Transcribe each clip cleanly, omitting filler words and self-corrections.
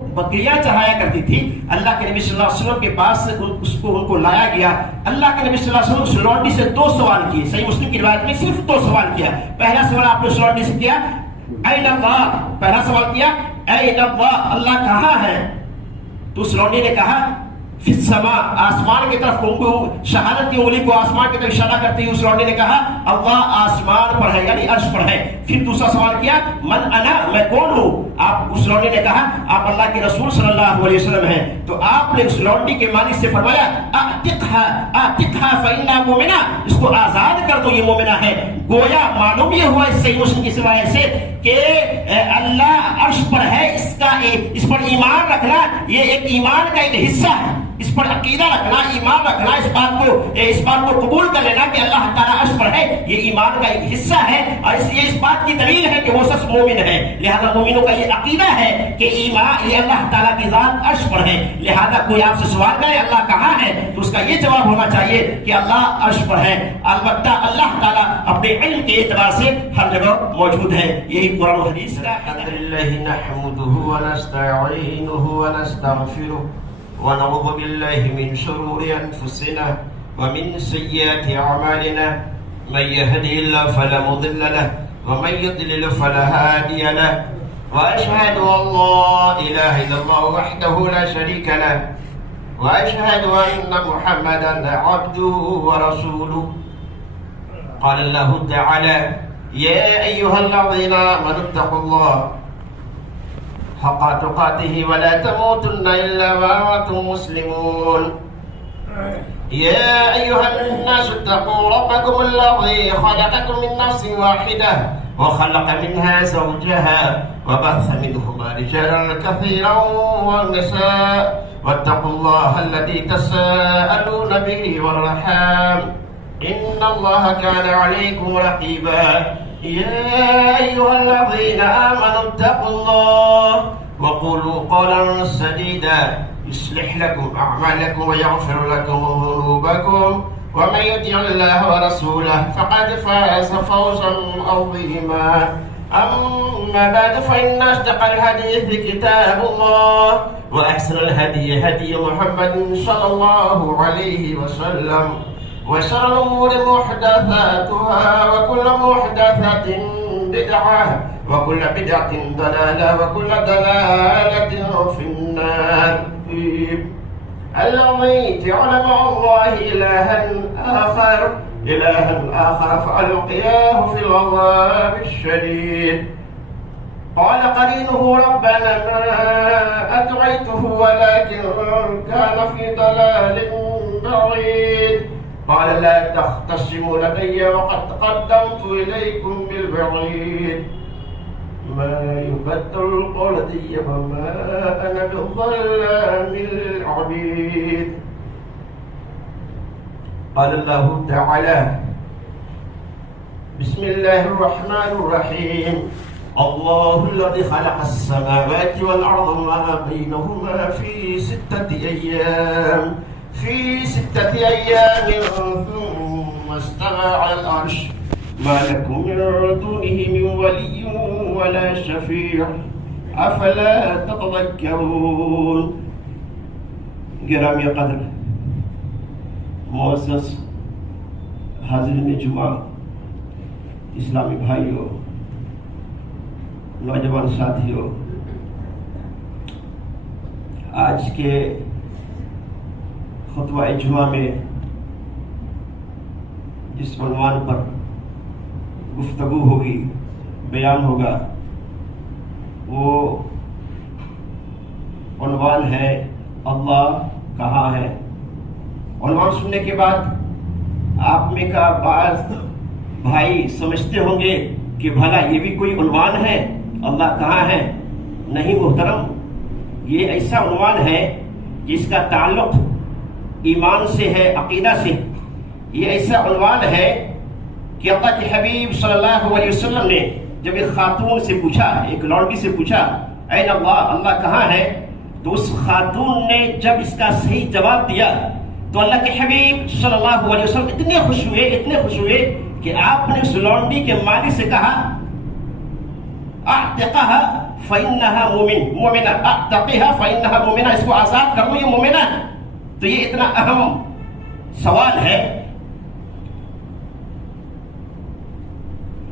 بکریاں چڑھایا کرتی تھی. اللہ کے نبی صلی اللہ علیہ وسلم کے پاس ان کو لایا گیا. اللہ کے نبی صلی اللہ علیہ وسلم سلونڈی سے 2 سوال کیے. صحیح مسلم کی روایت میں صرف 2 سوال کیا. پہلا سوال آپ نے سلونڈی سے کیا این اللہ. پہلا سوال کیا این اللہ, اللہ کہاں ہے؟ تو سلونڈی نے کہا فی السماء, آسمان کی طرف. شہادت کی انگلی کو آسمان کی طرف اشارہ کرتے ہوئے اس لوڈے نے کہا اللہ آسمان پر ہے, یعنی عرش پر ہے. پھر دوسرا سوال کیا من انا, میں کون ہوں؟ آپ اس لوڈے نے کہا آپ اللہ کے رسول صلی اللہ علیہ وسلم ہیں. تو آپ نے اس لوڈی کے مالک سے فرمایا اعتقھا فإنها مومنہ, اس کو آزاد کر دو, یہ مومنہ ہے. گویا معلوم یہ ہوا اس صحیح مسلم کی روایت سے کہ اللہ عرش پر ہے, اس پر ایمان رکھنا یہ ایک ایمان کا ایک حصہ ہے. اس پر عقیدہ رکھنا, ایمان رکھنا, اس بات کو قبول کر لینا کہ اللہ تعالیٰ عرش پر ہے, یہ ایمان کا ایک حصہ ہے. اور اس بات کی دلیل ہے کہ وہ شخص مومن ہے. لہذا مومنوں کا یہ عقیدہ ہے کہ ایمان یہ اللہ تعالیٰ کی ذات عرش پر ہے. لہذا کوئی آپ سے سوال کرے اللہ کہاں ہے تو اس کا یہ جواب ہونا چاہیے کہ اللہ عرش پر ہے. البتہ اللہ تعالیٰ اپنے علم کے اعتبار سے ہر جگہ موجود ہے. یہی قرآن و حدیث کا ونعوذ بالله من شرور أنفسنا ومن سيئات أعمالنا من يهده الله فلا مضل له ومن يضلل فلا هادي له وأشهد أن لا إله إلا الله وحده لا شريك له وأشهد أن محمدا عبده ورسوله. قال الله تعالى يا أيها الذين آمنوا اتقوا الله حق تقاته ولا تموتن إلا وأنتم مسلمون. يا أيها الناس اتقوا ربكم الذي خلقكم من نفس واحدة وخلق منها زوجها وبث منهما رجالا كثيرا ونساء واتقوا الله الذي تساءلون به والأرحام إن الله كان عليكم رقيبا. يا أيها الذين آمنوا اتقوا الله وقولوا قولا سديدا يصلح لكم أعمالكم ويغفر لكم ذنوبكم ومن يطع الله ورسوله فقد فاز فوزا عظيما. أما بعد فإن أصدق الحديث كتاب الله وأحسن الهدي هدي محمد صلى الله عليه وسلم وشر الأمور محدثاتها وكل محدثة بدعة وكل بدعة ضلالة وكل ضلالة في النار. الذي جعل مع الله إلها آخر فألقياه في العذاب الشديد. قال قرينه ربنا ما أطغيته ولكن كان في ضلال بعيد. قال لا تختصموا لدي وقد قدمت إليكم بالبعيد. ما يبدل القول لدي وما أنا بظلام للعبيد. قال الله تعالى بسم الله الرحمن الرحيم الله الذي خلق السماوات والأرض وما بينهما في 6 أيام ثم استوى على العرش ما لكم من دونه من ولي ولا شفيع أفلا تتذكرون. گرامی قدر معزز حاضرین جمعہ، اسلامی بھائیوں، نوجوان ساتھیوں، آج کے خطبہ جمعہ میں جس عنوان پر گفتگو ہوگی، بیان ہوگا، وہ عنوان ہے اللہ کہاں ہے. عنوان سننے کے بعد آپ میں کا بعض بھائی سمجھتے ہوں گے کہ بھلا یہ بھی کوئی عنوان ہے، اللہ کہاں ہے؟ نہیں محترم، یہ ایسا عنوان ہے جس کا تعلق ایمان سے ہے، عقیدہ سے. یہ ایسا عنوان ہے کہ اللہ کے حبیب صلی اللہ علیہ وسلم نے جب ایک خاتون سے پوچھا، ایک لڑکی سے پوچھا اے اللہ، اللہ کہاں ہے، تو اس خاتون نے جب اس کا صحیح جواب دیا تو اللہ کے حبیب صلی اللہ علیہ وسلم اتنے خوش ہوئے کہ آپ نے اس لونڈی کے مالک سے کہا اعتقها فإنها مومنہ اعتقها فإنها مومنہ، اس کو آزاد کر دو یہ مومنہ ہے۔ تو یہ اتنا اہم سوال ہے،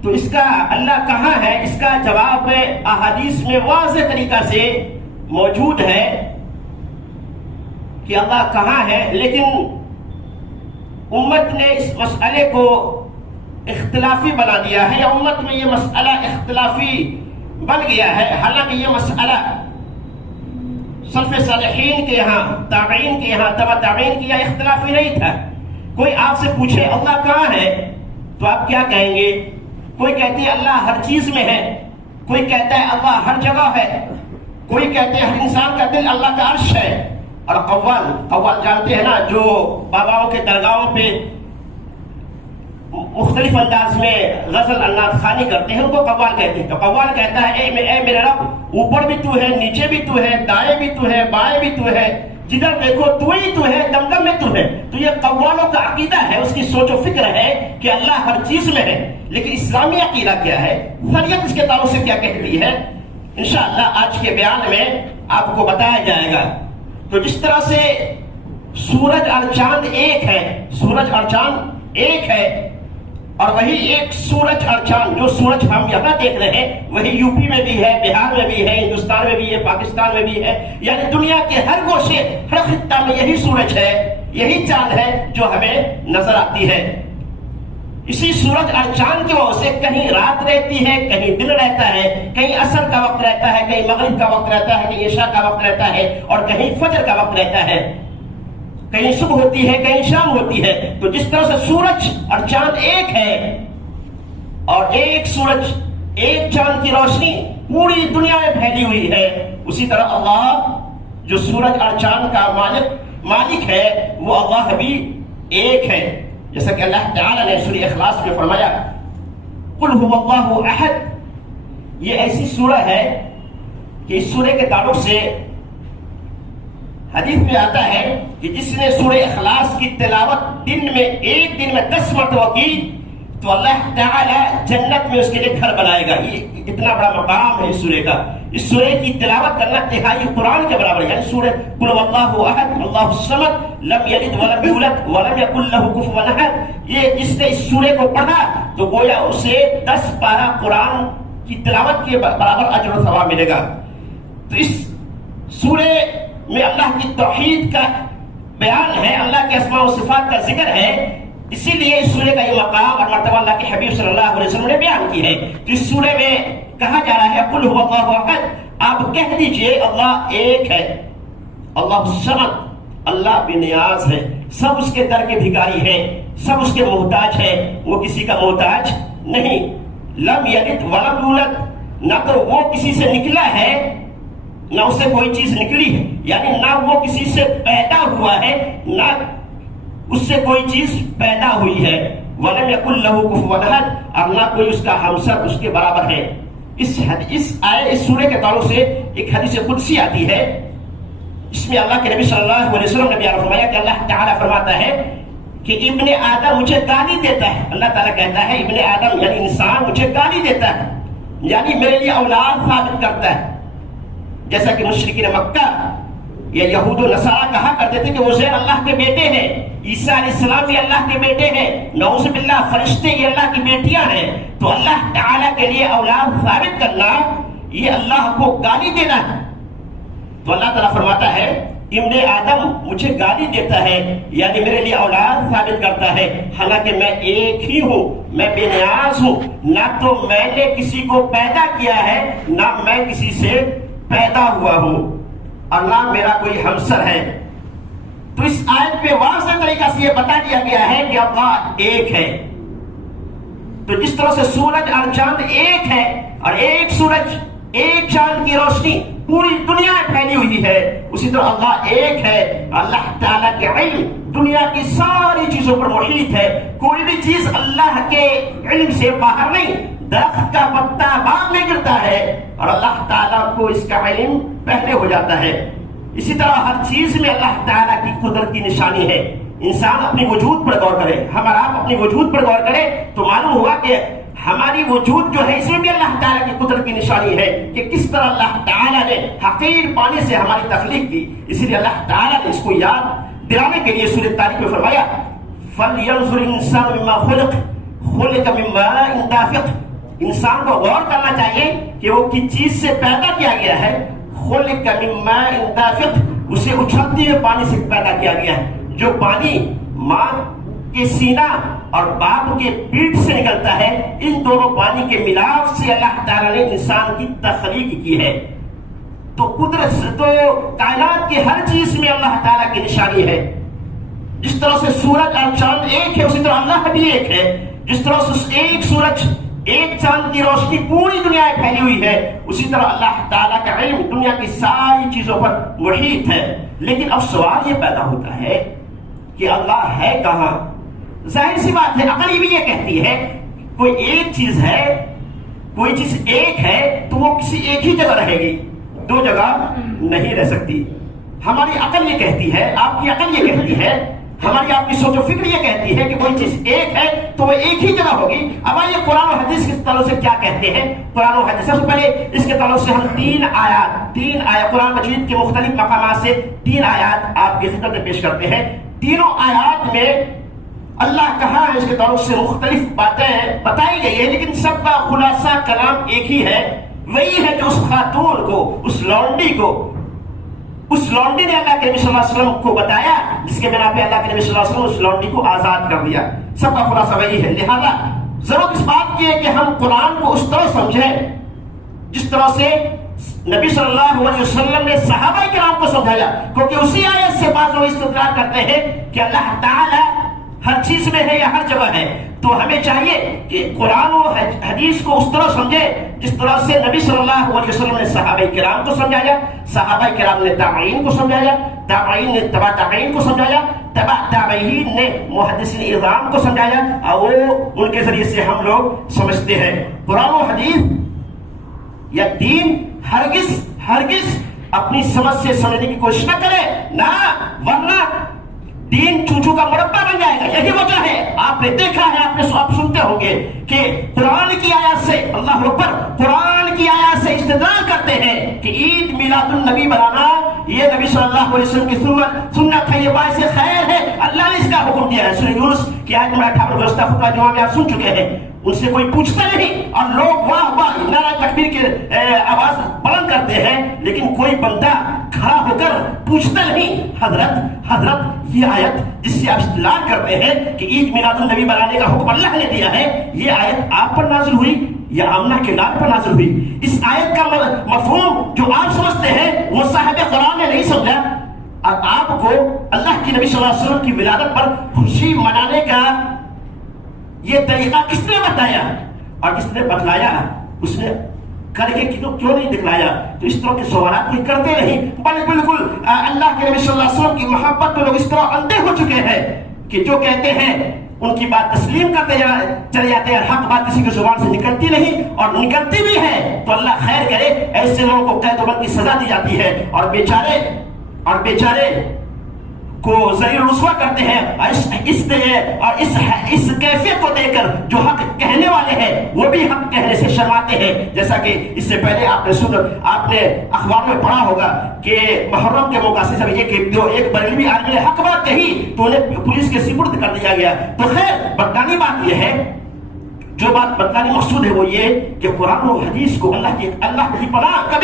تو اس کا اللہ کہاں ہے، اس کا جواب احادیث میں واضح طریقہ سے موجود ہے کہ اللہ کہاں ہے، لیکن امت نے اس مسئلے کو اختلافی بنا دیا ہے، یا امت میں یہ مسئلہ اختلافی بن گیا ہے۔ حالانکہ یہ مسئلہ سلف صالحین کے یہاں، تابعین کے یہاں، تبع تابعین کے یہاں اختلافی نہیں تھا۔ کوئی آپ سے پوچھے اللہ کہاں ہے تو آپ کیا کہیں گے؟ کوئی کہتے ہیں اللہ ہر چیز میں ہے، کوئی کہتا ہے اللہ ہر جگہ ہے، کوئی کہتے ہیں ہر انسان کا دل اللہ کا عرش ہے۔ اور قوال جانتے ہیں نا، جو باباؤں کے درگاہوں پہ مختلف انداز میں غزل انات خوانی کرتے ہیں، ان کو قوال کہتے ہیں۔ تو قوال کہتا ہے اے میرے رب، اوپر بھی تو ہے، نیچے بھی تو ہے، دائیں بھی تو ہے، بائیں بھی تو ہے، جدھر دیکھو تو ہی تو ہے، دم دم میں تو ہے۔ تو یہ قوالوں کا عقیدہ ہے، اس کی سوچ و فکر ہے کہ اللہ ہر چیز میں ہے۔ لیکن اسلامی عقیدہ کیا ہے، شریعت اس کے تعلق سے کیا کہتی ہے، انشاءاللہ آج کے بیان میں آپ کو بتایا جائے گا۔ تو جس طرح سے سورج اور چاند ایک ہے، سورج اور چاند ایک ہے، اور وہی ایک سورج اور چاند، جو سورج ہم یہاں دیکھ رہے ہیں وہی یو پی میں بھی ہے، بہار میں بھی ہے، ہندوستان میں بھی ہے، پاکستان میں بھی ہے، یعنی دنیا کے ہر گوشے، ہر خطہ میں یہی سورج ہے، یہی چاند ہے جو ہمیں نظر آتی ہے۔ اسی سورج اور چاند کی وجہ سے کہیں رات رہتی ہے، کہیں دن رہتا ہے، کہیں عصر کا وقت رہتا ہے، کہیں مغرب کا وقت رہتا ہے، کہیں عشاء کا وقت رہتا ہے، اور کہیں فجر کا وقت رہتا ہے، کہیں صبح ہوتی ہے، کہیں شام ہوتی ہے۔ تو جس طرح سے سورج اور چاند ایک ہے، اور ایک سورج ایک چاند کی روشنی پوری دنیا میں پھیلی ہوئی ہے، اسی طرح اللہ جو سورج اور چاند کا مالک ہے وہ اللہ بھی ایک ہے۔ جیسا کہ اللہ تعالیٰ نے سورہ اخلاص میں فرمایا قل هو اللہ احد، یہ ایسی سورہ ہے کہ اس سورہ کے تعلق سے حدیث میں آتا ہے کہ جس نے سورہ اخلاص کی تلاوت دن میں ایک دن میں 10 مرتبہ کی تو اللہ تعالی جنت میں اس کے لیے گھر بنائے گا۔ یہ اتنا بڑا مقام ہے اس سورہ کا۔ اس سورہ کی تلاوت کرنا تہائی قرآن کے برابر ہے، یعنی سورہ قل هو اللہ احد اللہ الصمد لم یلد ولم یولد ولم یکن له کفوا احد، یہ جس نے اس سورہ کو پڑھا تو گویا اسے 10 پارہ قرآن کی تلاوت کے برابر اجر و ثواب ملے گا۔ تو اس سورہ میں اللہ کی توحید کا بیان ہے، اللہ کے اسماء و صفات کا ذکر ہے، اسی لیے اس سورہ کا یہ مقام اور مرتبہ اللہ کے حبیب صلی اللہ علیہ وسلم نے بیان کی ہے۔ تو اس سورہ میں کہا جا رہا ہے قل هو اللہ احد، آپ کہہ دیجئے اللہ ایک ہے، اللہ الصمد، اللہ بے نیاز ہے، سب اس کے در کے بھکاری ہیں، سب اس کے محتاج ہیں، وہ کسی کا محتاج نہیں۔ لم یلد ولم یولد، نہ تو وہ کسی سے نکلا ہے نہ اس سے کوئی چیز نکلی ہے، یعنی نہ وہ کسی سے پیدا ہوا ہے نہ اس سے کوئی چیز پیدا ہوئی ہے۔ وَلَمْ يَكُنْ لَهُ كُفُوًا أَحَدٌ، اور نہ کوئی اس کا ہمسر اس کے برابر ہے۔ اس سورہ کے تعلق سے ایک حدیث قدسی آتی ہے، اس میں اللہ کے نبی صلی اللہ علیہ وسلم نے بیان فرمایا کہ اللہ تعالیٰ فرماتا ہے کہ ابن آدم مجھے گالی دیتا ہے، اللہ تعالیٰ کہتا ہے ابن آدم یعنی انسان مجھے گالی دیتا ہے، یعنی میرے لیے اولاد ثابت کرتا ہے، جیسا کہ مشرکین مکہ یا یہود و نصارہ کہا کرتے تھے کہ عزیر اللہ کے بیٹے ہیں، عیسیٰ علیہ السلام بھی اللہ کے بیٹے ہیں، نعوذ باللہ فرشتے یہ اللہ کی بیٹیاں ہیں۔ تو اللہ تعالیٰ کے لیے اولاد ثابت کرنا یہ اللہ کو گالی دینا ہے۔ تو اللہ تعالیٰ فرماتا ہے ابن آدم مجھے گالی دیتا ہے، یعنی میرے لیے اولاد ثابت کرتا ہے، حالانکہ میں ایک ہی ہوں، میں بے نیاز ہوں، نہ تو میں نے کسی کو پیدا کیا ہے نہ میں کسی سے پیدا ہوا ہوں، اور نہ میرا کوئی ہمسر ہے۔ تو اس آیت پہ واضح طریقہ سے یہ بتا دیا گیا ہے کہ اللہ ایک ہے۔ تو جس طرح سے سورج اور چاند ایک ہے، اور ایک سورج ایک چاند کی روشنی پوری دنیا میں پھیلی ہوئی ہے، اسی طرح اللہ ایک ہے۔ اللہ تعالیٰ کے علم دنیا کی ساری چیزوں پر محیط ہے، کوئی بھی چیز اللہ کے علم سے باہر نہیں۔ درخت کا پتا بعد میں گرتا ہے اور اللہ تعالیٰ کو اس کا علم پہلے ہو جاتا ہے۔ اسی طرح ہر چیز میں اللہ تعالیٰ کی قدرت کی نشانی ہے۔ انسان اپنی وجود پر غور کرے، ہم اور آپ اپنی وجود پر غور کرے تو معلوم ہوا کہ ہماری وجود جو ہے اس میں بھی اللہ تعالیٰ کی قدرت کی نشانی ہے کہ کس طرح اللہ تعالیٰ نے حقیر پانی سے ہماری تخلیق کی. اسی لیے اللہ تعالیٰ نے اس کو یاد دلانے کے لیے سورۃ طارق میں فرمایا فَلْيَنْظُرِ الْإِنسَانُ مِمَّا خُلِقَ مِن مَّاءٍ دَافِقٍ. انسان کو غور کرنا چاہیے کہ وہ کس چیز سے پیدا کیا گیا ہے. خُلِقَ مِن مَّاءٍ دَافِقٍ, اسے اچھلتے ہوئے پانی سے پیدا کیا گیا ہے. جو پانی ماں کے سینہ اور باپ کے پیٹ سے نکلتا ہے, ان دونوں پانی کے ملاپ سے اللہ تعالیٰ نے انسان کی تخلیق کی ہے. تو قدرت تو کائنات کی ہر چیز میں اللہ تعالیٰ کی نشانی ہے. جس طرح سے سورج اور چاند ایک ہے اسی طرح اللہ بھی ایک ہے. جس طرح سے ایک سورج ایک چاند کی روشنی پوری دنیا میں پھیلی ہوئی ہے, اسی طرح اللہ تعالیٰ کا علم دنیا کی ساری چیزوں پر محیط ہے. لیکن اب سوال یہ پیدا ہوتا ہے کہ اللہ ہے کہاں؟ ظاہر سی بات ہے, عقل بھی یہ کہتی ہے کوئی ایک چیز ہے, کوئی چیز ایک ہے تو وہ کسی ایک ہی جگہ رہے گی, دو جگہ نہیں رہ سکتی. ہماری عقل یہ کہتی ہے, آپ کی عقل یہ کہتی ہے, ہماری آپ کی سوچ و فکر یہ کہتی ہے کہ کوئی چیز ایک ہے تو وہ ایک ہی جگہ ہوگی. اب آئیے قرآن و حدیث کے تعلق سے کیا کہتے ہیں. قرآن و حدیث, سب سے پہلے اس کے تعلق سے ہم تین آیات قرآن مجید کے مختلف مقامات سے تین آیات آپ کی خدمت میں پیش کرتے ہیں. تینوں آیات میں اللہ کہاں ہے اس کے تعلق سے مختلف باتیں بتائی گئی ہے, لیکن سب کا خلاصہ کلام ایک ہی ہے. وہی ہے جو اس خاتون کو, اس لونڈی نے اللہ کے نبی صلی اللہ علیہ وسلم کو بتایا, جس کے بنا پہ اللہ کے نبی صلی اللہ علیہ وسلم اس لونڈی کو آزاد کر دیا. سب کا خلاصہ وہی ہے. لہذا ضرورت اس بات کی ہے کہ ہم قرآن کو اس طرح سمجھیں جس طرح سے نبی صلی اللہ علیہ وسلم نے صحابہ کرام کو سمجھایا, کیونکہ اسی آیت سے بعض لوگ استدلال کرتے ہیں کہ اللہ تعالی ہر چیز میں ہے یا ہر جگہ ہے. تو ہمیں چاہیے کہ قرآن و حدیث کو اس طرح سمجھے جس طرح سے نبی صلی اللہ علیہ وسلم نے صحابہ کرام کو سمجھایا, صحابہ کرام نے تابعین کو سمجھایا, تابعین نے تبع تابعین کو سمجھایا, تبع تابعین نے محدثین اعظام کو سمجھایا, اور وہ ان کے ذریعے سے ہم لوگ سمجھتے ہیں. قرآن و حدیث یا دین ہرگز اپنی سمجھ سے سمجھنے کی کوشش نہ کرے نہ, ورنہ دین چوچو کا مربع بن جائے گا. یہی وجہ ہے, آپ نے دیکھا ہے, آپ سنتے ہوں گے کہ قرآن کی آیات سے, اللہ اکبر, قرآن کی آیات سے استدلال کرتے ہیں کہ عید میلاد النبی بنانا یہ نبی صلی اللہ علیہ وسلم کی سنت ہے, یہ باعث خیر ہے, اللہ نے اس کا حکم دیا ہے. سورہ یونس کی آیت نمبر 58 گزشتہ خطبہ جمعہ میں آپ سن چکے ہیں. ان سے کوئی پوچھتا نہیں اور لوگ واہ واہ نعرہ تکبیر کے آواز بلند کرتے ہیں, لیکن کوئی بندہ کھڑا ہو کر پوچھتا نہیں حضرت یہ آیت جس سے آپ استدلال کرتے ہیں کہ عید میلاد النبی بنانے کا حکم اللہ نے دیا ہے, یہ آیت آپ پر نازل ہوئی یا آمنہ کے لال پر نازل ہوئی؟ اس آیت کا مفہوم جو آپ سمجھتے ہیں وہ صاحب قرآن نے نہیں سمجھا, اور آپ کو اللہ کی نبی صلی اللہ علیہ وسلم کی ولادت پر خوشی منانے کا یہ طریقہ کس نے بتایا اور کس نے بتلایا؟ اس نے کر کے کیوں نہیں دکھلایا؟ تو اس طرح کے سوالات کوئی کرتے نہیں, بلکہ بالکل اللہ کے نبی صلی اللہ علیہ وسلم کی محبت میں لوگ اس طرح اندھے ہو چکے ہیں کہ جو کہتے ہیں ان کی بات تسلیم کرتے چلے جاتے ہیں, حق بات کسی کی زبان سے نکلتی نہیں, اور نکلتی بھی ہے تو اللہ خیر کرے, ایسے لوگوں کو قید و بند کی سزا دی جاتی ہے, اور بیچارے کو ذلیل رسوا کرتے ہیں. اور اس کیفیت کو دیکھ کر جو حق کہنے والے ہیں وہ بھی حق کہنے سے شرماتے ہیں. جیسا کہ اس سے پہلے آپ نے اخبار میں پڑھا ہوگا کہ محرم کے موقع سے جب ایک بریلوی آدمی نے حق بات کہی تو انہیں پولیس کے سپرد کر دیا گیا. تو خیر بدنامی بات یہ ہے, جو بات بدنامی مقصود ہے وہ یہ کہ قرآن و حدیث کو اللہ کی پناہ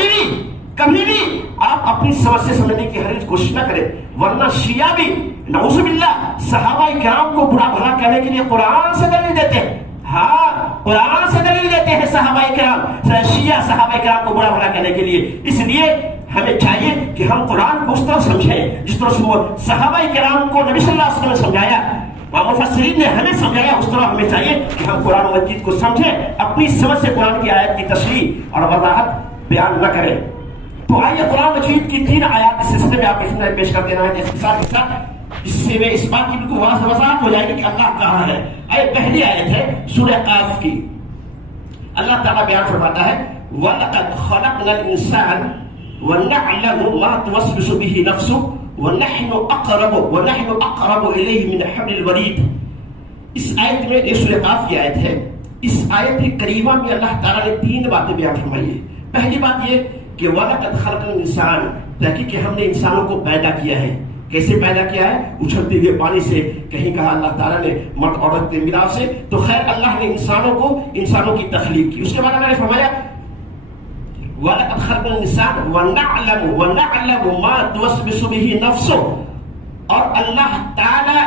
کبھی بھی آپ اپنی سمجھ سے سمجھنے کی ہر کوشش نہ کریں, ورنہ شیعہ بھی نعوذ باللہ صحابہ کرام کو برا بھلا کہنے کے لیے قرآن سے دلیل دیتے ہیں. قرآن سے دلیل دیتے ہیں صحابہ کرام, شیعہ صحابہ کرام کو برا بھلا کہنے کے لیے. اس لیے ہمیں چاہیے کہ ہم قرآن کو اس طرح سمجھیں جس طرح سے صحابہ کرام کو نبی صلی اللہ علیہ وسلم نے سمجھایا, مفسرین نے ہمیں سمجھایا, اس طرح ہمیں چاہیے کہ ہم قرآن مجید کو سمجھیں, اپنی سمجھ سے قرآن کی آیت کی تشریح اور وضاحت بیان نہ کریں. تو آئیے قرآن مجید کی 3 آیات اس سلسلے میں آپ کے پیش کر دینا ہے جس سے میں اس بات کی بالکل وضاحت ہو جائے گی کہ اللہ کہاں ہے. پہلی آیت ہے سورہ قاف کی. اللہ تعالیٰ بیان فرماتا ہے وَلَقَدْ خَلَقْنَا الْإِنسَانَ وَنَعْلَمُ مَا تُوَسْوِسُ بِهِ نَفْسُهُ وَنَحْنُ أَقْرَبُ إِلَيْهِ مِنْ حَبْلِ الْوَرِيدِ. اس آیت میں یہ سورہ قاف کی آیت ہے. اس آیت کریمہ میں اللہ تعالیٰ نے 3 باتیں بیان فرمائی ہے. پہلی بات یہ کہ وَلَقَدْ خَلَقْنَا الْإِنسَانَ، تحقیق کہ ہم نے انسانوں کو پیدا کیا ہے. کیسے پیدا کیا ہے؟ اچھلتے ہوئے پانی سے. کہیں کہا اللہ تعالیٰ نے مرد عورت کے میراث سے. تو خیر اللہ نے انسانوں کی تخلیق کی. اس کے بعد اللہ نے فرمایا وَلَقَدْ خَلَقْنَا الْإِنسَانَ وَنَعْلَمُ مَا تُوَسْوِسُ بِهِ نَفْسُهُ، اور اللہ تعالیٰ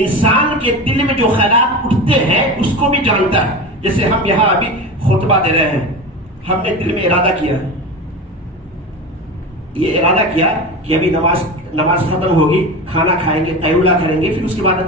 انسان کے دل میں جو خیالات اٹھتے ہیں اس کو بھی جانتا ہے. جیسے ہم یہاں ابھی خطبہ دے رہے ہیں، ہم نے دل میں ارادہ کیا، یہ ارادہ کیا کہ ابھی نماز ختم ہوگی، کھانا کھائیں گے، قیلولہ کریں گے، پھر اس کے بعد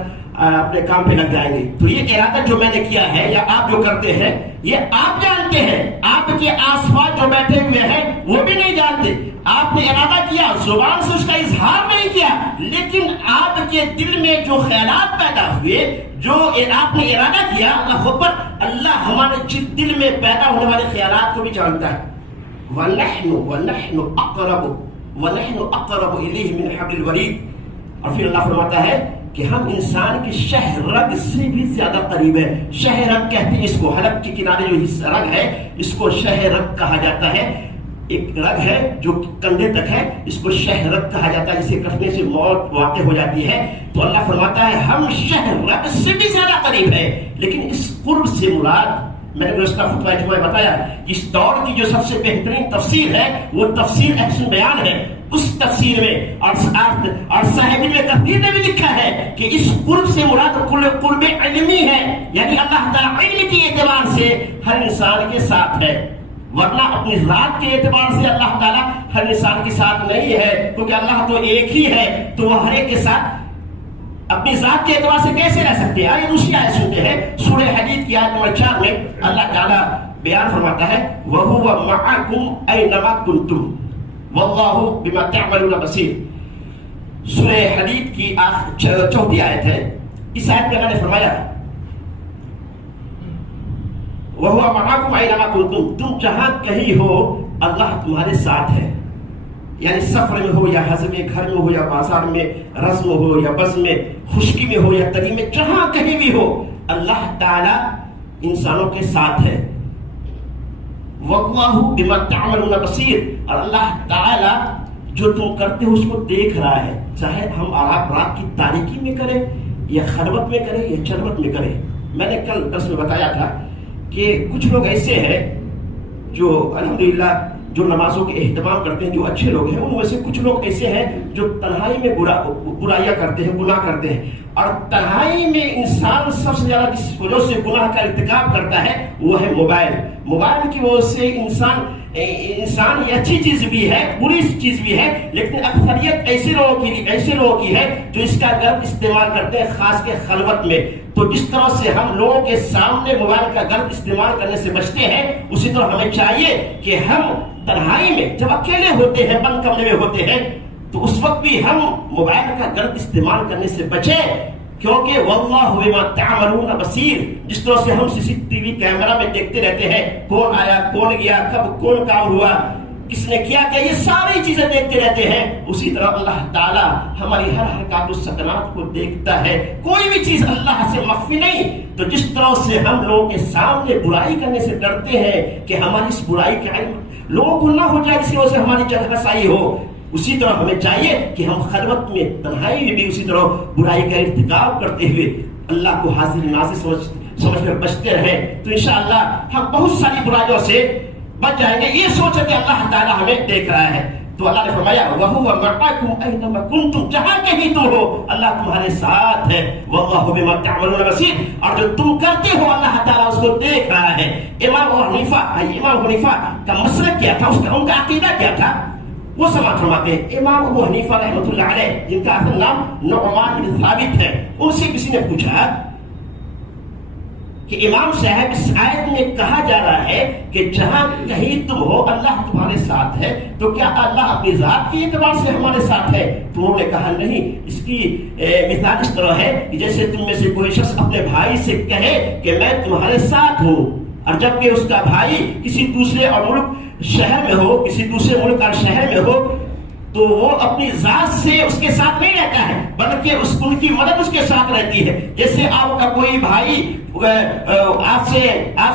اپنے کام پہ لگ جائیں گے. تو یہ ارادہ جو میں نے کیا ہے یا آپ جو کرتے ہیں یہ آپ جانتے ہیں. آپ کے آس پاس جو بیٹھے ہوئے ہیں وہ بھی نہیں جانتے. آپ نے ارادہ کیا، زبان سے اس کا اظہار نہیں کیا، لیکن آپ کے دل میں جو خیالات پیدا ہوئے، جو آپ نے ارادہ کیا، اللہ اکبر، اللہ ہمارے دل میں پیدا ہونے والے خیالات کو بھی جانتا ہے. وَنَحْنُ أَقْرَبُ إِلَيْهِ مِنْ حَبْلِ الْوَرِيدِ. اور پھر اللہ فرماتا ہے کہ ہم انسان کی شہ رگ سے بھی زیادہ قریب ہے. شہ رگ کہتے ہیں اس کو، حلق کے کنارے جو حصہ رگ ہے اس کو شہ رگ کہا جاتا ہے. ایک رگ ہے جو کندھے تک ہے، اس کو شہ رگ کہا جاتا ہے، جسے کٹنے سے موت واقع ہو جاتی ہے. تو اللہ فرماتا ہے ہم شہ رگ سے بھی زیادہ قریب ہے. لیکن اس قرب سے مراد، میں نے گزشتہ خطبہ جمعہ میں بتایا، اس دور کی جو سب سے بہترین تفسیر ہے وہ تفسیر احسن بیان ہے. اس تفسیر میں اور صاحب ابن کثیر نے بھی لکھا ہے کہ اس قرب سے مراد قرب علمی ہے، یعنی اللہ تعالیٰ علم کے اعتبار سے ہر انسان کے ساتھ ہے. ورنہ اپنی ذات کے اعتبار سے اللہ تعالیٰ ہر انسان کے ساتھ نہیں ہے، کیونکہ اللہ تو ایک ہی ہے، تو وہ ہر ایک کے ساتھ اپنی ذات کے اعتبار سے کیسے رہ سکتے ہیں؟ آئیے دوسری آیت سنتے ہیں. سورہ حدید کی آیت نمبر 4 میں اللہ تعالیٰ بیان فرماتا ہے وَهُوَ مَعَكُمْ أَيْنَمَا كُنْتُمْ وَاللَّهُ بِمَا تَعْمَلُونَ بَصِيرٌ. سورہ حدید کی 4 آیت ہے. اس آیت میں اللہ نے فرمایا وَهُوَ مَعَكُمْ أَيْنَمَا كُنْتُمْ، تم جہاں کہیں ہو اللہ تمہارے ساتھ ہے. یعنی سفر میں ہو یا حزم میں، گھر میں ہو یا بازار میں، رزم ہو یا بزم میں، خشکی میں ہو یا تری میں، جہاں کہیں بھی ہو اللہ تعالی انسانوں کے ساتھ ہے. وَاللَّهُ بِمَا تَعْمَلُونَ بَصِيرٌ، اور اللہ تعالی جو تم کرتے ہو اس کو دیکھ رہا ہے، چاہے ہم آپ رات کی تاریکی میں کریں یا خلوت میں کریں یا جلوت میں کریں. میں نے کل درس میں بتایا تھا کہ کچھ لوگ ایسے ہیں جو الحمدللہ جو نمازوں کے اہتمام کرتے ہیں، جو اچھے لوگ ہیں، ان میں سے کچھ لوگ ایسے ہیں جو تنہائی میں برائیاں کرتے ہیں، گناہ کرتے ہیں. اور تنہائی میں انسان سب سے زیادہ جس وجہ سے گناہ کا ارتکاب کرتا ہے وہ ہے موبائل. موبائل کی وجہ سے انسان یہ اچھی چیز بھی ہے، بری چیز بھی ہے، لیکن اکثریت ایسے لوگوں کی ہے جو اس کا غلط استعمال کرتے ہیں، خاص کے خلوت میں. تو جس طرح سے ہم لوگوں کے سامنے موبائل کا غلط استعمال کرنے سے بچتے ہیں، اسی طرح ہمیں چاہیے کہ ہم تنہائی میں جب اکیلے ہوتے ہیں، بند کمرے میں ہوتے ہیں، تو اس وقت بھی ہم موبائل کا غلط استعمال کرنے سے بچیں. کیونکہ واللہ بما تعملون بصیر، جس طرح سے ہم CCTV کیمرہ میں دیکھتے رہتے ہیں کون آیا، کون گیا، کب کون کام ہوا، کس نے کیا کیا، یہ ساری چیزیں دیکھتے رہتے ہیں، اسی طرح اللہ تعالیٰ ہماری ہر حرکات و سکنات کو دیکھتا ہے. کوئی بھی چیز اللہ سے مخفی نہیں. تو جس طرح سے ہم لوگوں کے سامنے برائی کرنے سے ڈرتے ہیں کہ ہماری اس برائی کا علم لوگوں کو نہ ہو جائے جس کی وجہ سے ہماری جگہ رسائی ہو، اسی طرح ہمیں چاہیے کہ ہم خلوت میں، تنہائی میں بھی اسی طرح برائی کا ارتکاب کرتے ہوئے اللہ کو حاضر ناظر سمجھ کر بچتے رہیں. تو انشاءاللہ ہم بہت ساری برائیوں سے بچ جائیں گے، یہ سوچ کہ اللہ تعالیٰ ہمیں دیکھ رہا ہے. تو اللہ نے فرمایا وَهُوَ مَعَكُمْ أَيْنَمَا كُنْتُمْ، جہاں کہیں تم ہو اللہ تمہارے ساتھ ہے. وَاللَّهُ بِمَا تَعْمَلُونَ بَصِيرٌ، اور جو تم کرتے ہو اللہ تعالیٰ اس کو دیکھ رہا ہے. امام حنیفہ کا مسلک کیا تھا، ان کا عقیدہ کیا تھا، وہ سماعت فرماتے ہیں. امام ابو حنیفہ رحمۃ اللہ علیہ، جن کا اصل نام نعمان بن ثابت ہے، ان سے کسی نے پوچھا کہ امام صاحب اس آیت میں کہا جا رہا ہے کہ جہاں کہیں تم ہو اللہ تمہارے ساتھ ہے، تو کیا اللہ اپنی ذات کے اعتبار سے ہمارے ساتھ ہے؟ تو انہوں نے کہا نہیں. اس کی مثال اس طرح ہے کہ جیسے تم میں سے کوئی شخص اپنے بھائی سے کہے کہ میں تمہارے ساتھ ہوں، اور جبکہ اس کا بھائی کسی دوسرے اور ملک شہر میں ہو، کسی دوسرے ملک اور شہر میں ہو، تو وہ اپنی ذات سے اس کے ساتھ نہیں رہتا ہے، بلکہ ان کی مدد اس کے ساتھ رہتی ہے. جیسے آپ کا کوئی بھائی آپ سے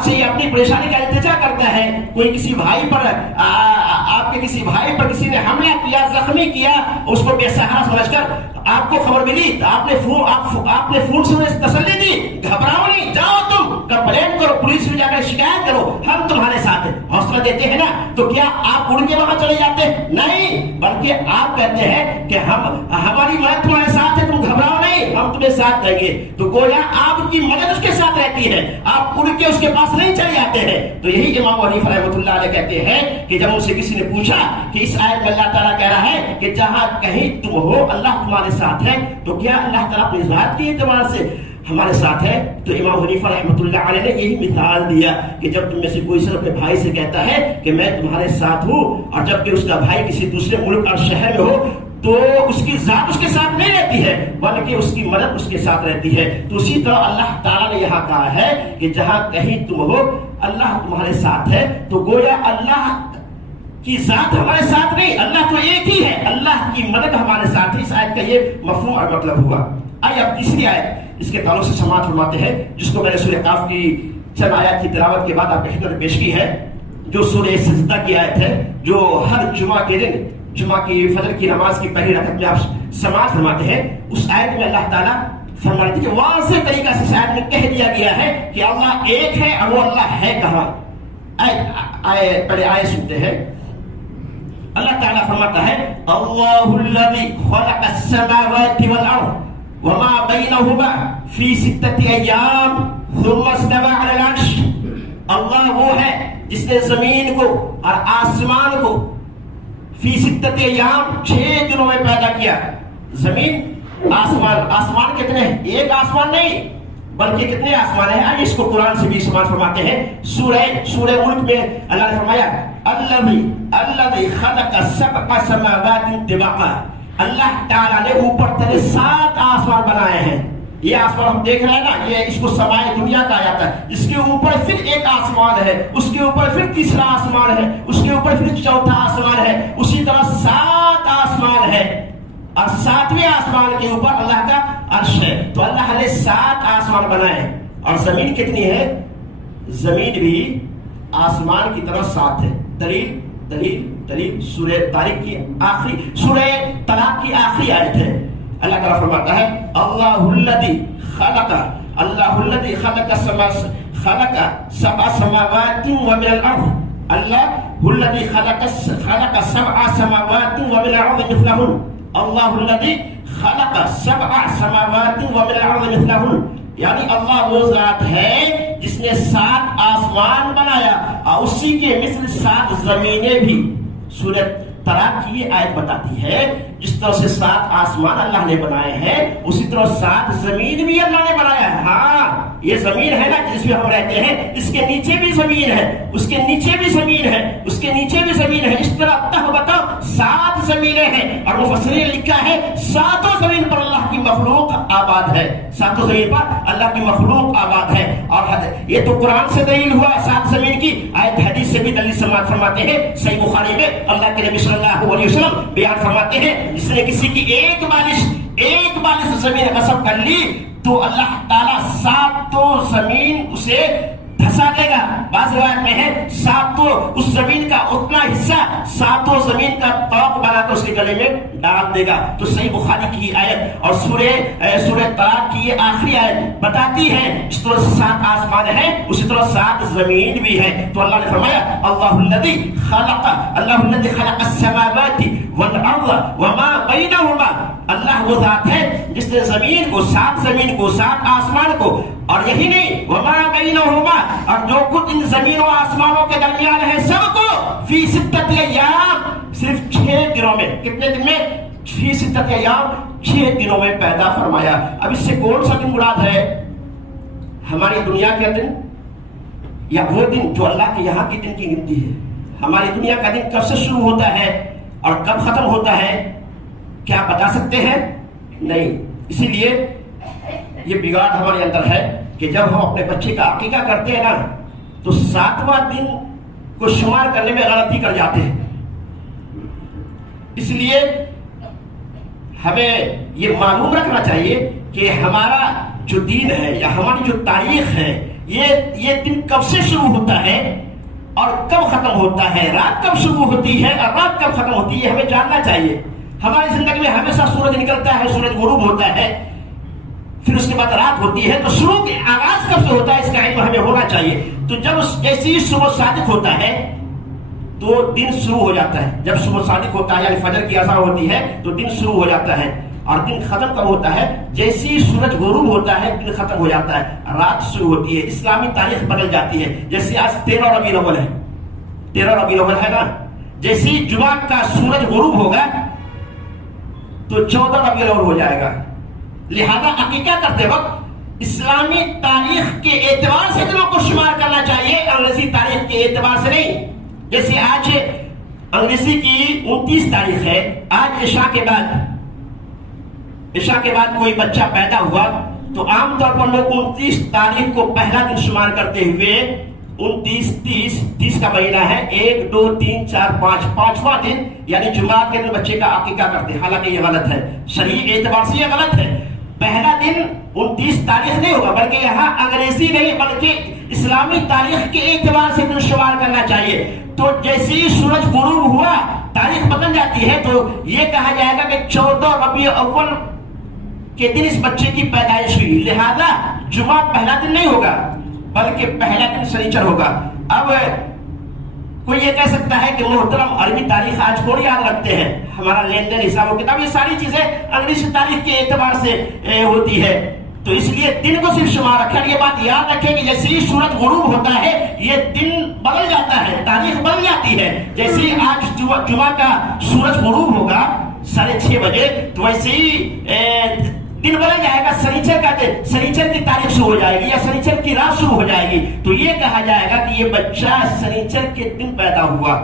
یہ اپنی پریشانی کا التجا کرتا ہے، کوئی کسی بھائی پر آپ کے کسی بھائی پر کسی نے حملہ کیا، زخمی کیا، اس کو بے سہارا سمجھ کر آپ کو خبر ملی تو آپ نے فون سے انہیں تسلی دی، گھبراؤ نہیں، جاؤ تم کمپلین کرو، پولیس میں جا کر شکایت کرو، ہم تمہارے ساتھ ہیں، حوصلہ دیتے ہیں نا، تو کیا آپ اڑ کے وہاں چلے جاتے ہیں؟ نہیں، بلکہ آپ کہتے ہیں کہ ہماری مدد تمہارے ساتھ ہے، تم گھبراؤ نہیں، ہم تمہیں ساتھ رہیں گے۔ تو گویا آپ کی مدد اس کے ساتھ رہتی ہے، آپ اڑ کے اس کے پاس نہیں چلے جاتے ہیں۔ تو یہی امام حنیفہ رحمۃ اللہ علیہ کہتے ہیں کہ جب ان سے کسی نے پوچھا کہ اس آیت میں اللہ تعالیٰ کہہ رہا ہے کہ جہاں کہیں تم ہو اللہ تمہارے ساتھ ہے، تو کیا اللہ تعالیٰ اپنی ذات کے اعتبار سے ہمارے ساتھ ہے؟ تو امام حنیفہ رحمۃ اللہ علیہ نے یہی مثال دیا کہ جب تم میں سے کوئی صرف اپنے بھائی سے کہتا ہے کہ میں تمہارے ساتھ ہوں، اور جب کہ اس کا بھائی کسی دوسرے ملک اور شہر میں ہو، تو اس کی ذات اس کے ساتھ نہیں رہتی ہے بلکہ اس کی مدد اس کے ساتھ رہتی ہے۔ تو اسی طرح اللہ تعالیٰ نے یہاں کہا ہے کہ جہاں کہیں تم ہو اللہ تمہارے ساتھ ہے، تو گویا اللہ کی ذات ہمارے ساتھ نہیں، اللہ تو ایک ہی ہے، اللہ کی مدد ہمارے ساتھ ہے۔ اس آیت کا یہ مفہوم اور مطلب ہوا۔ آئیے اب تیسری آیت اس کے تعلق سے سماعت فرماتے ہیں، جس کو میں نے سورہ قاف کی چند آیات کی تلاوت کے بعد آپ کی خدمت میں پیش کی ہے، جو سورہ سجدہ کی آیت ہے، جو ہر جمعہ کے دن جمعہ کی فجر کی نماز کی پہلی رکعت میں آپ سماعت فرماتے ہیں۔ اس آیت میں اللہ تعالیٰ فرماتے ہیں کہ واضح طریقہ سے اس آیت میں کہہ دیا گیا ہے کہ اللہ ایک ہے، اور وہ اللہ ہے کہاں؟ پہلے آیت سنتے ہیں۔ اللہ تعالیٰ فرماتا ہے اللہ الذی خلق السماوات والارض وما بینہما فی ستۃ ایام ثم استوى علی العرش۔ اللہ وہ ہے جس نے زمین کو اور آسمان کو فی ستۃ ایام 6 دنوں میں پیدا کیا۔ زمین آسمان کتنے ہیں؟ ایک آسمان نہیں بلکہ کتنے آسمان ہیں؟ آئیے اس کو قرآن سے بھی سماعت فرماتے ہیں۔ سورہ ملک میں اللہ نے فرمایا الذی خلق سبع سماوات طباقا، اللہ تعالیٰ نے اوپر تلے 7 آسمان بنائے ہیں۔ یہ آسمان ہم دیکھ رہے ہیں نا، یہ اس کو سمائے دنیا کہا جاتا ہے۔ اس کے اوپر پھر ایک آسمان ہے، اس کے اوپر پھر تیسرا آسمان ہے، اس کے اوپر پھر چوتھا آسمان ہے، اسی طرح 7 آسمان ہے، اور 7ویں آسمان کے اوپر اللہ کا عرش ہے۔ تو اللہ نے 7 آسمان بنائے۔ اور زمین کتنی ہے؟ زمین بھی آسمان کی طرح 7 ہے۔ دلیل سورہ طارق کی آخری، سورہ طلاق کی آخری آیت ہے۔ اللہ تعالیٰ فرماتا ہے اللہ الذی خلق سبع سماوات ومن الارض، اللہ الذی خلق سبع سماوات ومن الارض مثلہن، اللہ الذی خلق سبع سماوات ومن الارض مثلہن، یعنی اللہ وہ ذات ہے جس نے 7 آسمان بنایا اور اسی کے مثل 7 زمینیں بھی۔ سورہ طلاق کی یہ آیت بتاتی ہے جس طرح سے 7 آسمان اللہ نے بنائے ہیں اسی طرح 7 زمین بھی اللہ نے بنایا ہے۔ ہاں یہ زمین ہے نا جس میں ہم رہتے ہیں، اس کے نیچے بھی زمین ہے، اس کے نیچے بھی زمین ہے، اس کے نیچے بھی زمین ہے، اس طرح تہ بتاؤ 7 زمینیں ہیں۔ اور مفسرین نے لکھا ہے 7 زمین پر اللہ کی مخلوق آباد ہے، 7 زمین پر اللہ کی مخلوق آباد ہے۔ اور یہ تو قرآن سے دلیل ہوا 7 زمین کی، آیت حدیث سے بھی دلیل سماعت فرماتے ہیں۔ صحیح بخاری میں اللہ کے نبی صلی اللہ علیہ وسلم بیان فرماتے ہیں جس نے کسی کی ایک بالش زمین غصب کر لی تو اللہ تعالیٰ 7 زمین اسے دھسا دے گا۔ بعض روایت میں ہے 7 اس زمین کا اتنا حصہ 7 زمین کا توق بنا کر اس کے گلے میں ڈال دے گا۔ تو صحیح بخاری کی آیت اور سورہ طلاق کی یہ آخری آیت بتاتی ہے اس طرح 7 آسمان ہیں اسی طرح 7 زمین بھی ہے۔ تو اللہ نے فرمایا اللہ الذی خلق السماوات والارض وما بینہما، اللہ وہ ذات ہے جس نے زمین کو 7 آسمان کو، اور یہی نہیں وما بینہما، اور جو کچھ ان زمین و آسمانوں کے درمیان ہے سب کو فی ستۃ ایام، صرف 6 دنوں میں۔ کتنے دن میں؟ فی ستۃ ایام، 6 دنوں میں پیدا فرمایا۔ اب اس سے کون سا دن مراد ہے؟ ہماری دنیا کا دن یا وہ دن جو اللہ کے یہاں کے دن کی گنتی ہے؟ ہماری دنیا کا دن کب سے شروع ہوتا ہے اور کب ختم ہوتا ہے کیا بتا سکتے ہیں؟ نہیں۔ اسی لیے یہ بگاڑ ہمارے اندر ہے کہ جب ہم اپنے بچے کا عقیقہ کرتے ہیں نا تو 7واں دن کو شمار کرنے میں غلطی کر جاتے ہیں۔ اس لیے ہمیں یہ معلوم رکھنا چاہیے کہ ہمارا جو دین ہے یا ہماری جو تاریخ ہے یہ دن کب سے شروع ہوتا ہے اور کب ختم ہوتا ہے، رات کب شروع ہوتی ہے اور رات کب ختم ہوتی ہے، ہمیں جاننا چاہیے. ہماری زندگی میں ہمیشہ سورج نکلتا ہے، سورج غروب ہوتا ہے، پھر اس کے بعد رات ہوتی ہے، تو شروع آغاز کب سے ہوتا ہے اس کا علم ہمیں ہونا چاہیے. تو جب جیسے ہی صبح صادق ہوتا ہے تو دن شروع ہو جاتا ہے. جب صبح صادق ہوتا ہے یعنی فجر کی اذان ہوتی ہے تو دن شروع ہو جاتا ہے. اور دن ختم کب ہوتا ہے؟ جیسے ہی سورج غروب ہوتا ہے دن ختم ہو جاتا ہے، رات شروع ہوتی ہے. اسلامی تاریخ بدل جاتی ہے. جیسے آج 13 ربیع الاول ہے، 13 ربیع الاول ہے نا، جیسے ہی جمعہ کا سورج غروب ہوگا تو 14 ربیع الاول ہو جائے گا. لہذا عقیقہ کرتے وقت اسلامی تاریخ کے اعتبار سے دنوں کو شمار کرنا چاہیے، انگریزی تاریخ کے اعتبار سے نہیں. جیسے آج انگریزی کی 29 تاریخ ہے، آج عشاء کے بعد کوئی بچہ پیدا ہوا تو عام طور پر لوگ 29 تاریخ کو پہلا دن شمار کرتے ہوئے 29 30 کا مہینہ ہے، 1 2 3 4 5 پانچواں دن یعنی جمعہ کے دن بچے کا عقیقہ کرتے ہیں. حالانکہ یہ غلط ہے، شرعی اعتبار سے یہ غلط ہے. پہلا دن 29 تاریخ نہیں ہوگا، بلکہ یہاں انگریزی نہیں بلکہ اسلامی تاریخ کے اعتبار سے دن شمار کرنا چاہیے. تو جیسے ہی سورج غروب ہوا تاریخ بدل جاتی ہے، تو یہ کہا جائے گا کہ 14 ربیع الاول کے دن اس بچے کی پیدائش ہوئی. لہذا جمعہ پہلا دن نہیں ہوگا بلکہ پہلا دن شنیچر ہوگا. اب کوئی یہ کہہ سکتا ہے کہ محترم عربی تاریخ آج کون یاد رکھتے ہیں، ہمارا لین دین حساب و کتاب یہ ساری چیزیں انگریزی تاریخ کے اعتبار سے ہوتی ہے، تو اس لیے دن کو صرف شمار رکھیں. یہ بات یاد رکھیں کہ جیسے ہی سورج غروب ہوتا ہے یہ دن بدل جاتا ہے، تاریخ بدل جاتی ہے. جیسے ہی آج جمعہ کا سورج غروب ہوگا 6:30 بجے تو ویسے ہی دن بدل جائے گا، سنیچر کا دن، سنیچر کی تاریخ شروع ہو جائے گی یا سنیچر کی رات شروع ہو جائے گی. تو یہ کہا جائے گا کہ یہ بچہ سنیچر کے دن پیدا ہوا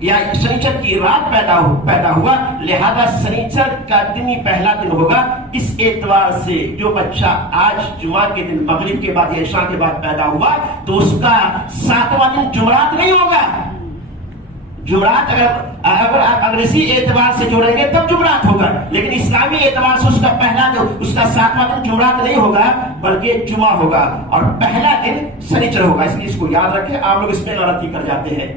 یا سنیچر کی رات پیدا ہوا. لہذا سنیچر کا دن ہی پہلا دن ہوگا. اس اعتبار سے جو بچہ آج جمعہ کے دن مغرب کے بعد یا عشاء کے بعد پیدا ہوا تو اس کا 7واں دن جمعرات نہیں ہوگا. جمعرات اگر آپ انگریزی اعتبار سے جوڑیں گے تب جمعرات ہوگا، لیکن اسلامی اعتبار سے اس کا 7واں دن جمعرات نہیں ہوگا بلکہ جمعہ ہوگا اور پہلا دن سنیچر ہوگا. اس لیے اس کو یاد رکھیں. آپ لوگ اس میں غلطی کر جاتے ہیں.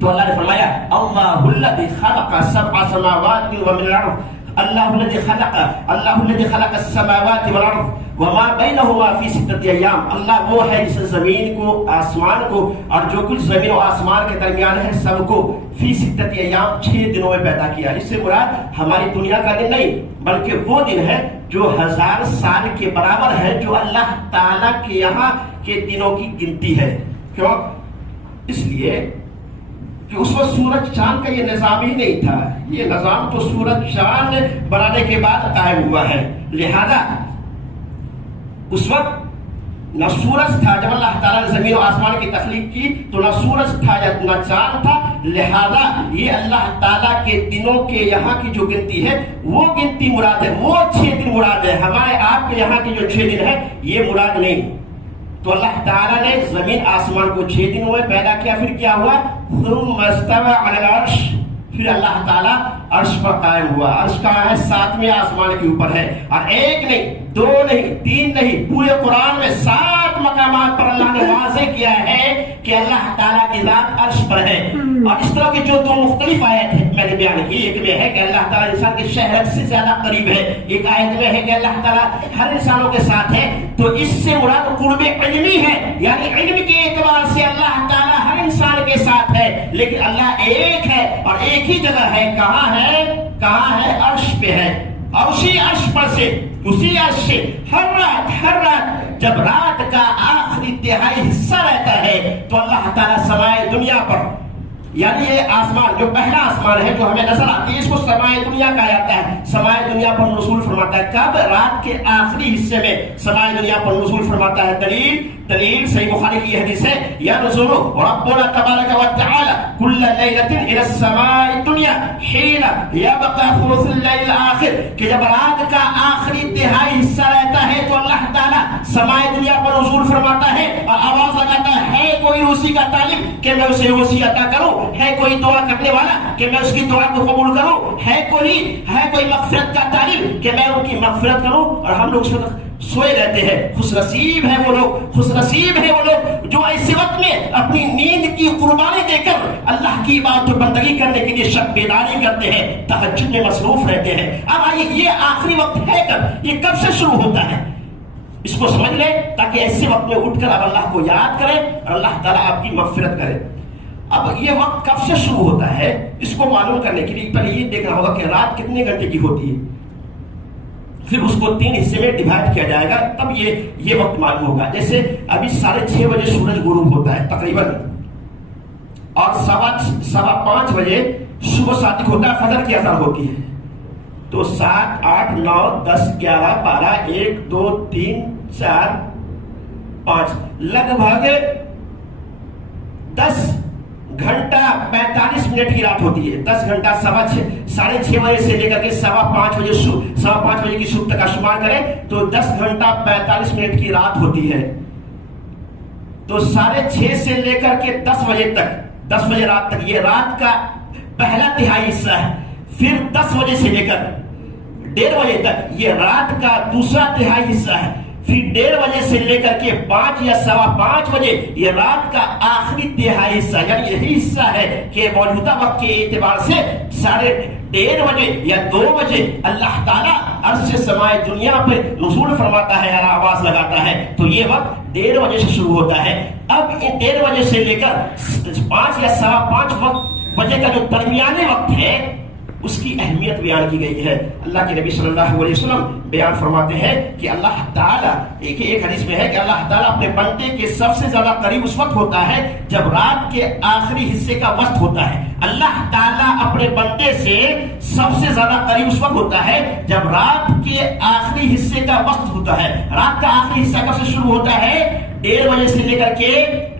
تو اللہ نے فرمایا اللہ الذی خلق 7 سماوات ومن الارض، اللہ الذی خلق السماوات والارض وما بینہما فی 6 ایام. اللہ وہ ہے جس نے زمین کو، آسمان کو اور جو کچھ زمین و آسمان کے درمیان ہے سب کو فی 6 ایام 6 دنوں میں پیدا کیا. اس سے مراد ہماری دنیا کا دن نہیں بلکہ وہ دن ہے جو 1000 سال کے برابر ہے جو اللہ تعالیٰ کے یہاں کے دنوں کی گنتی ہے. کیوں؟ اس لیے کہ اس وقت سورج چاند کا یہ نظام ہی نہیں تھا. یہ نظام تو سورج چاند بنانے کے بعد قائم ہوا ہے. لہذا اس وقت نہ سورج تھا، جب اللہ تعالیٰ نے زمین و آسمان کی تخلیق کی تو نہ سورج تھا نہ چاند تھا. لہذا یہ اللہ تعالیٰ کے دنوں کے یہاں کی جو گنتی ہے وہ گنتی مراد ہے، وہ 6 دن مراد ہے. ہمارے آپ کے یہاں کی جو 6 دن ہے یہ مراد نہیں. تو اللہ تعالیٰ نے زمین آسمان کو 6 دنوں میں پیدا کیا. پھر کیا ہوا؟ ثم استوى على العرش، پھر اللہ تعالیٰ عرش پر قائم ہوا. عرش کہاں ہے؟ 7ویں آسمان کے اوپر ہے. اور 1 نہیں 2 نہیں 3 نہیں، پورے قرآن میں 7 مقامات پر اللہ نے واضح کیا ہے کہ اللہ تعالیٰ کی ذات عرش پر ہے. اور اس طرح کی جو 2 مختلف آیت ہیں میں نے بیان کی، ایک میں ہے کہ اللہ تعالیٰ انسان کے شہرت سے زیادہ قریب ہے، ایک آیت میں ہے کہ اللہ تعالیٰ ہر انسانوں کے ساتھ ہے. تو اس سے مراد قرب علمی ہے، یعنی علم کے اعتبار سے اللہ تعالیٰ ہر انسان کے ساتھ ہے، لیکن اللہ ایک ہے اور ایک ہی جگہ ہے. کہاں ہے؟ عرش پہ ہے. اور اسی عرش پر سے، اسی عرش سے ہر رات جب رات کا آخری تہائی حصہ رہتا ہے تو اللہ تعالیٰ سمائے دنیا پر، یعنی یہ آسمان جو پہلا آسمان ہے جو ہمیں نظر آتی ہے اس کو سمائے دنیا کہا جاتا ہے. سمائے دنیا پر نزول فرماتا ہے. کب؟ رات کے آخری حصے میں سمائے دنیا پر نزول فرماتا ہے. دلیل صحیح بخاری کی حدیث ہے ينزل ربنا تبارک و تعالی كل ليلة الى السماء الدنيا حين يبقى ثلث الليل الاخر، کہ جب رات کا آخری تہائی حصہ رہتا ہے تو اللہ تعالیٰ سمائے دنیا پر نزول فرماتا ہے اور آواز لگاتا ہے کوئی اسی کا طالب کہ میں اسے وصی عطا کروں. ہے کوئی دعا کرنے والا کہ میں اس کی دعا کو قبول کروں؟ ہے کوئی مغفرت کا طالب کہ میں ان کی مغفرت کروں؟ اور ہم لوگ اس وقت سوئے رہتے ہیں۔ خوش نصیب ہے وہ لوگ جو ایسے وقت میں اپنی نیند کی قربانی دے کر اللہ کی عبادت و بندگی کرنے کے لیے شب بیداری کرتے ہیں، تہجد میں مصروف رہتے ہیں۔ اب آئیے، یہ آخری وقت ہے کب؟ یہ کب سے شروع ہوتا ہے؟ اس کو سمجھ لیں تاکہ ایسے وقت میں اٹھ کر اب اللہ کو یاد کریں اور اللہ تعالیٰ آپ کی مغفرت کرے۔ اب یہ وقت کب سے شروع ہوتا ہے اس کو معلوم کرنے کے لیے پہلے یہ دیکھنا ہوگا کہ رات کتنے گھنٹے کی ہوتی ہے، پھر اس کو 3 حصے میں ڈیوائڈ کیا جائے گا، تب یہ وقت معلوم ہوگا۔ جیسے ابھی 6:30 بجے سورج غروب ہوتا ہے تقریباً، اور 5:15 بجے صبح صادق ہوتا ہے، فجر کی اذان ہوتی ہے، تو 7 8 9 10 11 12 1 2 3 4 5 لگ بھگ 10 گھنٹہ 45 منٹ کی رات ہوتی ہے۔ 10 گھنٹہ 6:30 بجے سے لے کر کے 5:15 بجے کی صبح تک کا شمار کریں تو 10 گھنٹہ 45 منٹ کی رات ہوتی ہے۔ تو 6:30 سے لے کر کے 10 بجے تک، 10 بجے رات تک، یہ رات کا پہلا تہائی حصہ ہے۔ پھر 10 بجے سے لے کر 1:30 بجے تک یہ رات کا دوسرا تہائی حصہ ہے۔ پھر 1:30 بجے سے لے کر کے 5 یا 5:15 بجے یہ رات کا آخری تہائی حصہ، یعنی یہی حصہ ہے کہ موجودہ وقت کے اعتبار سے 1:30 بجے یا 2 بجے اللہ تعالیٰ عرش سمائے دنیا پہ نزول فرماتا ہے اور آواز لگاتا ہے، تو یہ وقت 1:30 بجے سے شروع ہوتا ہے۔ اب ان 1:30 بجے سے لے کر 5 یا 5:15 بجے کا جو درمیانے وقت ہے اس کی اہمیت بیان کی گئی ہے۔ اللہ کے نبی صلی اللہ علیہ وسلم بیان فرماتے ہیں کہ اللہ تعالیٰ ایک حدیث میں ہے کہ اللہ تعالیٰ اپنے بندے کے سب سے زیادہ قریب اس وقت ہوتا ہے جب رات کے آخری حصے کا وقت ہوتا ہے۔ اللہ تعالیٰ اپنے بندے سے سب سے زیادہ قریب اس وقت ہوتا ہے جب رات کے آخری حصے کا وقت ہوتا ہے۔ رات کا آخری حصہ کب سے شروع ہوتا ہے؟ 1:30 بجے سے لے کر کے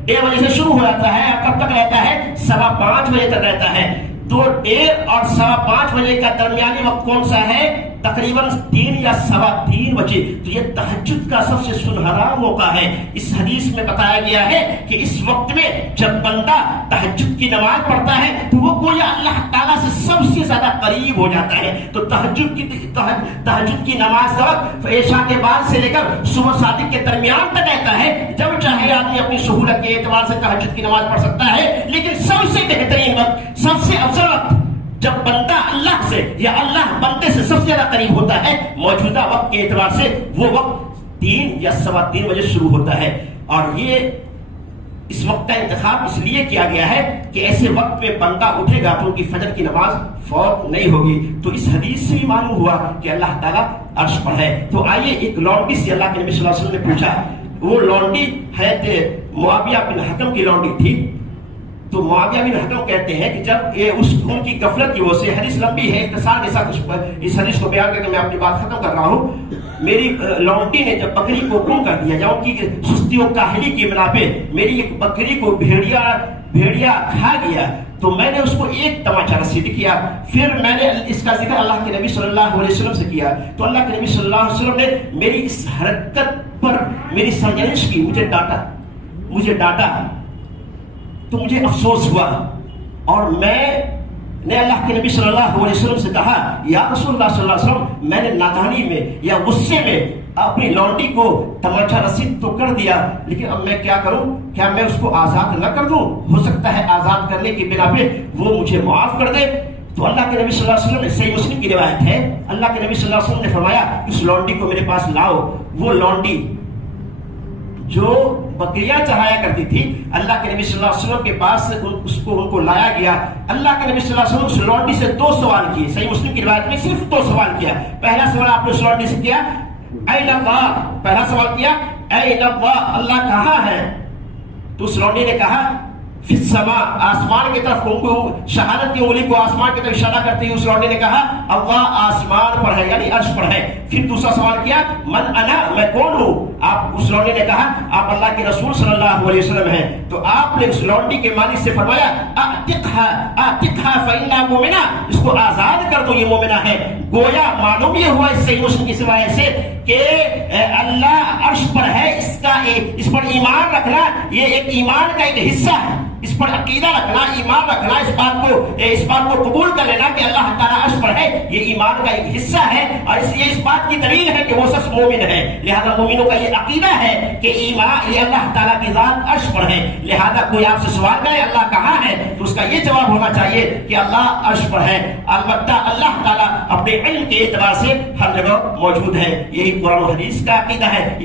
1:30 بجے سے شروع ہو جاتا ہے اور کب تک رہتا ہے؟ 5:15 بجے تک رہتا ہے۔ تو 1:30 اور 5:15 بجے کا درمیانی وقت کون سا ہے؟ تقریباً 3 یا 3:15 بجے۔ تو یہ تہجد کا سب سے سنہرا موقع ہے۔ اس حدیث میں بتایا گیا ہے کہ اس وقت میں جب بندہ تہجد کی نماز پڑھتا ہے تو وہ گویا اللہ تعالیٰ سے سب سے زیادہ قریب ہو جاتا ہے۔ تو تہجد کی نماز کا وقت عشاء کے بعد سے لے کر صبح صادق کے درمیان تک رہتا ہے۔ جب چاہے آدمی اپنی سہولت کے اعتبار سے تہجد کی نماز پڑھ سکتا ہے، لیکن سب سے بہترین وقت، سب سے افضل وقت جب بندہ اللہ سے یا اللہ بندے سے سب سے زیادہ قریب ہوتا ہے موجودہ وقت کے اعتبار سے، وہ وقت 3 یا 3:15 بجے شروع ہوتا ہے۔ اور یہ اس وقت کا انتخاب اس لیے کیا گیا ہے کہ ایسے وقت میں بندہ اٹھے گا تو ان کی فجر کی نماز فوت نہیں ہوگی۔ تو اس حدیث سے ہی معلوم ہوا کہ اللہ تعالیٰ عرش پر ہے۔ تو آئیے، ایک لونڈی سے اللہ کے نبی صلی اللہ علیہ وسلم نے پوچھا، وہ لونڈی ہے معاویہ بن حکم کی لونڈی تھی۔ تو معاویہ بن حکم کہتے ہیں کہ جب ان کی غفلت کی وجہ سے، حدیث لمبی ہے، اختصار کے ساتھ اس حدیث کو بیان کر کے میں اپنی بات ختم کر رہا ہوں۔ میری لونڈی نے جب بکری کو گم کر دیا، یا ان کی سستی و کاہلی کی بنا پہ میری ایک بکری کو بھیڑیا کھا گیا، تو میں نے اس کو ایک تماچا رسید کیا۔ پھر میں نے اس کا ذکر اللہ کے نبی صلی اللہ علیہ وسلم سے کیا، تو اللہ کے نبی صلی اللہ علیہ وسلم نے میری اس حرکت پر میری سرزنش کی، مجھے ڈانٹا تو مجھے افسوس ہوا، اور میں نے اللہ کے نبی صلی اللہ علیہ وسلم سے کہا، یا رسول اللہ صلی اللہ علیہ وسلم، میں نے نادانی میں یا غصے میں اپنی لونڈی کو تماچا رسید تو کر دیا، لیکن اب میں کیا کروں؟ کیا میں اس کو آزاد نہ کر دوں؟ ہو سکتا ہے آزاد کرنے کی بنا پہ وہ مجھے معاف کر دے۔ تو اللہ کے نبی صلی اللہ علیہ وسلم نے، صحیح مسلم کی روایت ہے، اللہ کے نبی صلی اللہ علیہ وسلم نے فرمایا اس لونڈی کو میرے پاس لاؤ۔ وہ لونڈی جو بکریاں چرایا کرتی تھی، اللہ کے نبی صلی اللہ علیہ وسلم کے پاس ان کو لایا گیا۔ اللہ کے نبی صلی اللہ علیہ وسلم اس لونڈی سے 2 سوال کیے، صحیح مسلم کی روایت میں صرف 2 سوال کیا۔ پہلا سوال آپ نے اس لونڈی سے کیا، این اللہ، پہلا سوال کیا این اللہ، اللہ کہاں ہے؟ تو اس لونڈی نے کہا فی السماء، آسمان کی طرف، ان کو شہادت کی انگلی کو آسمان کی طرف اشارہ کرتے ہوئے اس لونڈی نے کہا اللہ آسمان پر ہے، یعنی عرش پر ہے۔ پھر دوسرا سوال کیا من انا، میں کون ہوں؟ اس لونڈی نے کہا آپ اللہ کے رسول صلی اللہ علیہ وسلم ہیں۔ تو آپ نے اس لونڈی کے مالک سے فرمایا اعتقھا فإنها مؤمنہ، اس کو آزاد کر دو، یہ مومنہ ہے۔ گویا معلوم یہ ہوا اس صحیح مسلم کی روایت سے کہ اللہ عرش پر ہے، اس پر ایمان رکھنا یہ ایک ایمان کا ایک حصہ ہے۔ اس پر عقیدہ رکھنا، ایمان رکھنا، اس بات کو قبول کر لینا کہ اللہ تعالیٰ عرش پر ہے، یہ ایمان کا ایک حصہ ہے، اور اس بات کی دلیل ہے کہ وہ شخص مومن ہے۔ لہذا مومنوں کا یہ عقیدہ ہے کہ ایمان، یہ اللہ تعالیٰ کی ذات عرش پر ہے۔ لہذا کوئی آپ سے سوال کرے اللہ کہاں ہے، تو اس کا یہ جواب ہونا چاہیے کہ اللہ عرش پر ہے۔ البتہ اللہ تعالیٰ اپنے علم کے اعتبار سے ہر جگہ موجود ہے۔ یہی قرآن و حدیث کا عقیدہ ہے۔